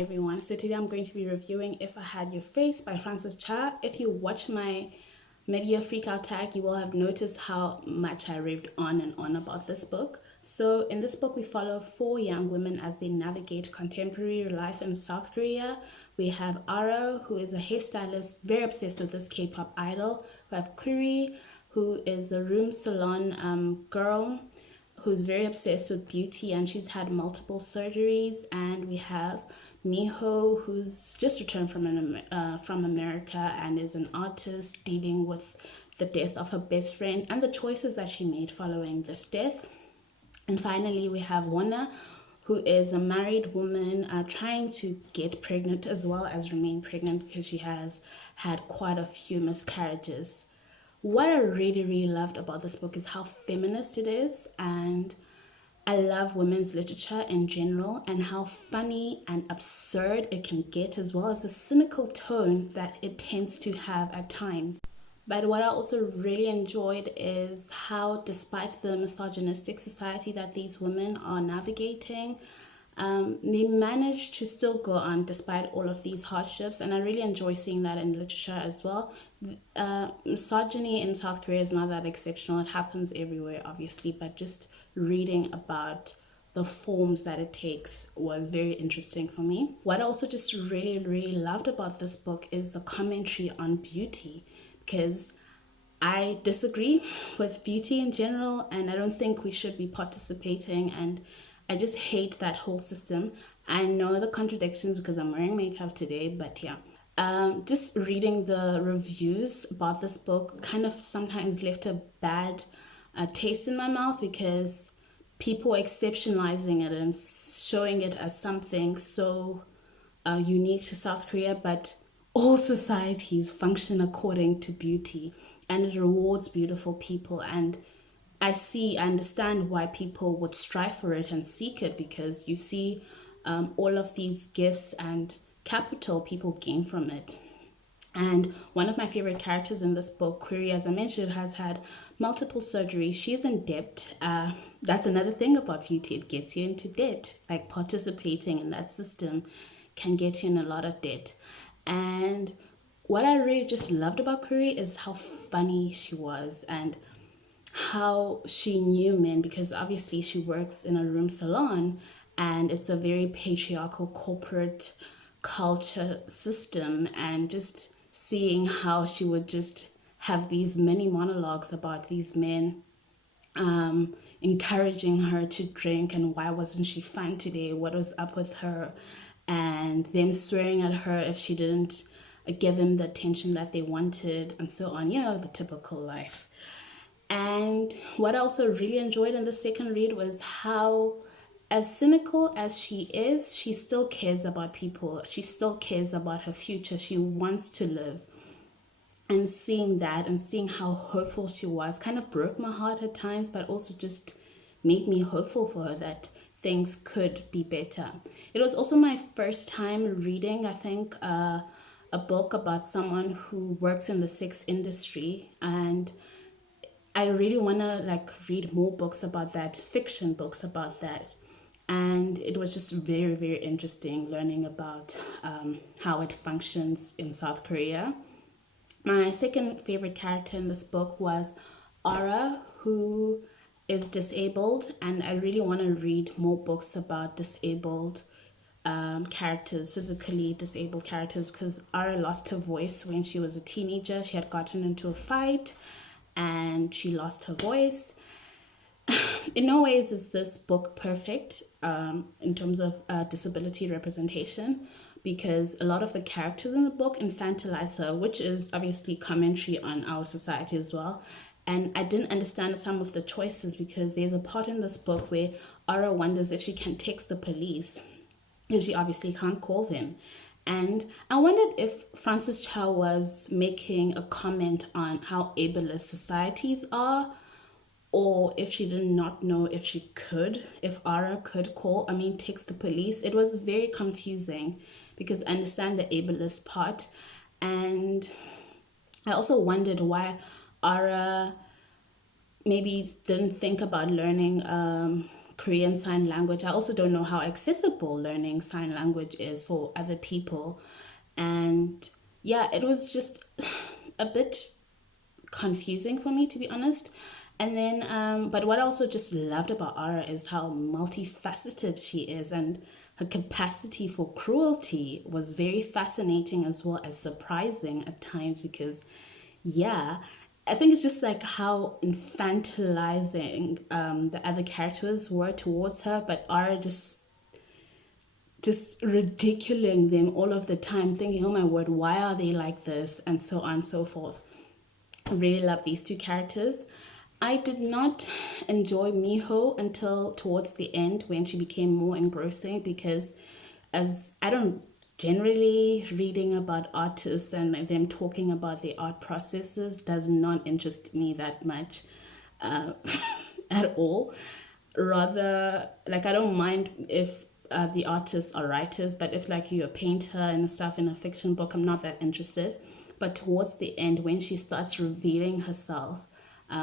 Everyone, so today I'm going to be reviewing If I Had Your Face by Frances Cha. If you watch my media freakout tag, you will have noticed how much I raved on and on about this book. So in this book, we follow four young women as they navigate contemporary life in South Korea. We have Ara, who is a hairstylist, very obsessed with this K-pop idol. We have Kuri, who is a room salon girl who's very obsessed with beauty, and she's had multiple surgeries. And we have Miho, who's just returned from America and is an artist dealing with the death of her best friend and the choices that she made following this death. And finally, we have Wona, who is a married woman trying to get pregnant as well as remain pregnant because she has had quite a few miscarriages. What I really loved about this book is how feminist it is, and I love women's literature in general and how funny and absurd it can get, as well as the cynical tone that it tends to have at times. But what I also really enjoyed is how, despite the misogynistic society that these women are navigating, they manage to still go on despite all of these hardships. And I really enjoy seeing that in literature as well. Misogyny in South Korea is not that exceptional. It happens everywhere, obviously, but just reading about the forms that it takes was very interesting for me. What I also just really loved about this book is the commentary on beauty, because I disagree with beauty in general, and I don't think we should be participating, and I just hate that whole system. I know the contradictions because I'm wearing makeup today, but yeah. Just reading the reviews about this book kind of sometimes left a bad taste in my mouth, because people exceptionalizing it and showing it as something so unique to South Korea, but all societies function according to beauty, and it rewards beautiful people. And I understand why people would strive for it and seek it, because you see all of these gifts and capital people gain from it. And one of my favorite characters in this book, Query, as I mentioned, has had multiple surgeries. She's in debt. That's another thing about beauty. It gets you into debt. Like, participating in that system can get you in a lot of debt. And what I really just loved about Query is how funny she was, and how she knew men, because obviously she works in a room salon and it's a very patriarchal corporate culture system, and just seeing how she would just have these mini monologues about these men encouraging her to drink, and why wasn't she fun today, what was up with her, and them swearing at her if she didn't give them the attention that they wanted, and so on, the typical life. And what I also really enjoyed in the second read was how, as cynical as she is, she still cares about people. She still cares about her future. She wants to live. And seeing that and seeing how hopeful she was kind of broke my heart at times, but also just made me hopeful for her that things could be better. It was also my first time reading, I think, a book about someone who works in the sex industry, and I really want to read more books about that, fiction books about that. And it was just very interesting learning about how it functions in South Korea. My second favorite character in this book was Ara, who is disabled, and I really want to read more books about disabled characters, physically disabled characters, because Ara lost her voice when she was a teenager. She had gotten into a fight and she lost her voice. In no ways is this book perfect in terms of disability representation, because a lot of the characters in the book infantilize her, which is obviously commentary on our society as well. And I didn't understand some of the choices, because there's a part in this book where Ara wonders if she can text the police, because she obviously can't call them. And I wondered if Frances Cha was making a comment on how ableist societies are, or if she did not know if Ara could text the police. It was very confusing, because I understand the ableist part. And I also wondered why Ara maybe didn't think about learning Korean Sign Language. I also don't know how accessible learning sign language is for other people. And yeah, it was just a bit confusing for me, to be honest. And then, but what I also just loved about Ara is how multifaceted she is, and her capacity for cruelty was very fascinating as well as surprising at times because, yeah, I think it's just like how infantilizing the other characters were towards her, but Ara just ridiculing them all of the time, thinking, oh my word, why are they like this, and so on and so forth. I really love these two characters. I did not enjoy Miho until towards the end when she became more engrossing, because as I don't generally reading about artists and them talking about their art processes does not interest me that much uh, at all. Rather, like, I don't mind if the artists are writers, but if like you're a painter and stuff in a fiction book, I'm not that interested. But towards the end, when she starts revealing herself,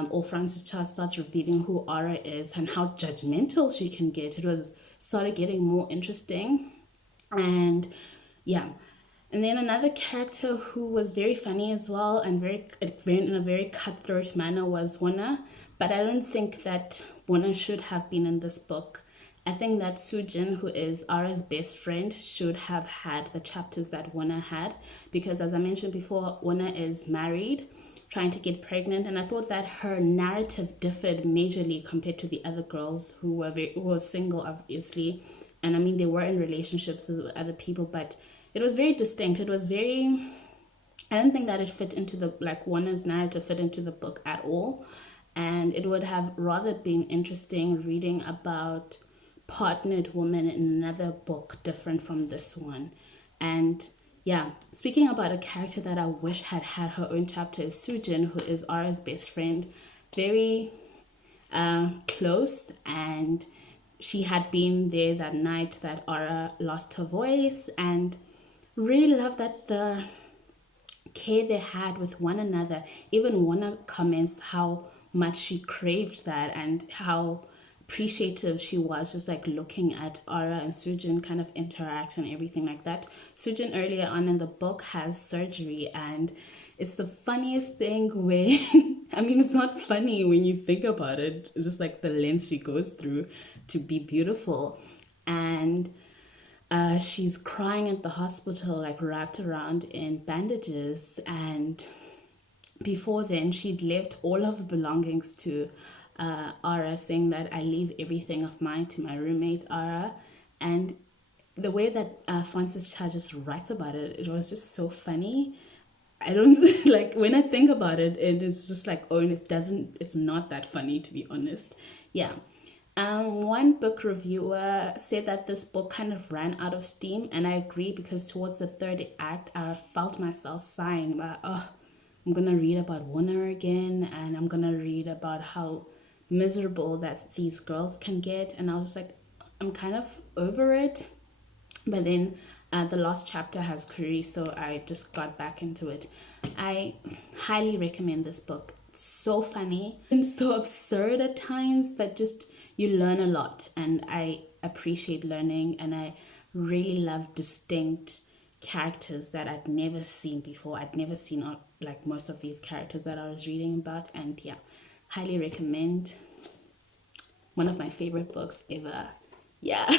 or Frances Cha starts revealing who Ara is and how judgmental she can get, it was started getting more interesting. And yeah, and then another character who was very funny as well and very in a very cutthroat manner was Wona. But I don't think that Wona should have been in this book. I think that Sujin, who is Ara's best friend, should have had the chapters that Wona had, because as I mentioned before, Wona is married, trying to get pregnant, and I thought that her narrative differed majorly compared to the other girls who were single, obviously, and I mean they were in relationships with other people, but it was very distinct. It was very, I don't think that it fit into the, like, Warner's narrative fit into the book at all. And it would have rather been interesting reading about partnered women in another book different from this one. And yeah, speaking about a character that I wish had had her own chapter is Sujin, who is Ara's best friend. Very close, and she had been there that night that Ara lost her voice, and really love that the care they had with one another. Even Wana comments how much she craved that and how appreciative she was, just like looking at Ara and Sujin kind of interact and everything like that. Sujin earlier on in the book has surgery, and it's the funniest thing where I mean, it's not funny when you think about it, it's just like the lens she goes through to be beautiful. And she's crying at the hospital, like wrapped around in bandages. And before then, she'd left all of her belongings to Ara, saying that I leave everything of mine to my roommate Ara. And the way that Frances Cha just writes about it, it was just so funny. I don't like, when I think about it, it is just like, oh, and it's not that funny, to be honest. Yeah. One book reviewer said that this book kind of ran out of steam, and I agree, because towards the third act, I felt myself sighing about, oh, I'm gonna read about Warner again, and I'm gonna read about how miserable that these girls can get, and I was like, I'm kind of over it. But then the last chapter has query, so I just got back into it. I highly recommend this book. It's so funny and so absurd at times, but just you learn a lot, and I appreciate learning, and I really love distinct characters that I'd never seen before. I'd never seen like most of these characters that I was reading about, and yeah, highly recommend. One of my favorite books ever. Yeah.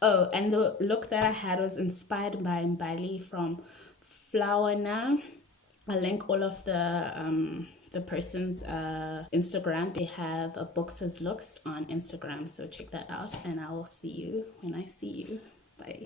Oh, and the look that I had was inspired by Mbali from Flowerna. I'll link all of the person's Instagram. They have a Books as Looks on Instagram, so check that out, and I will see you when I see you. Bye.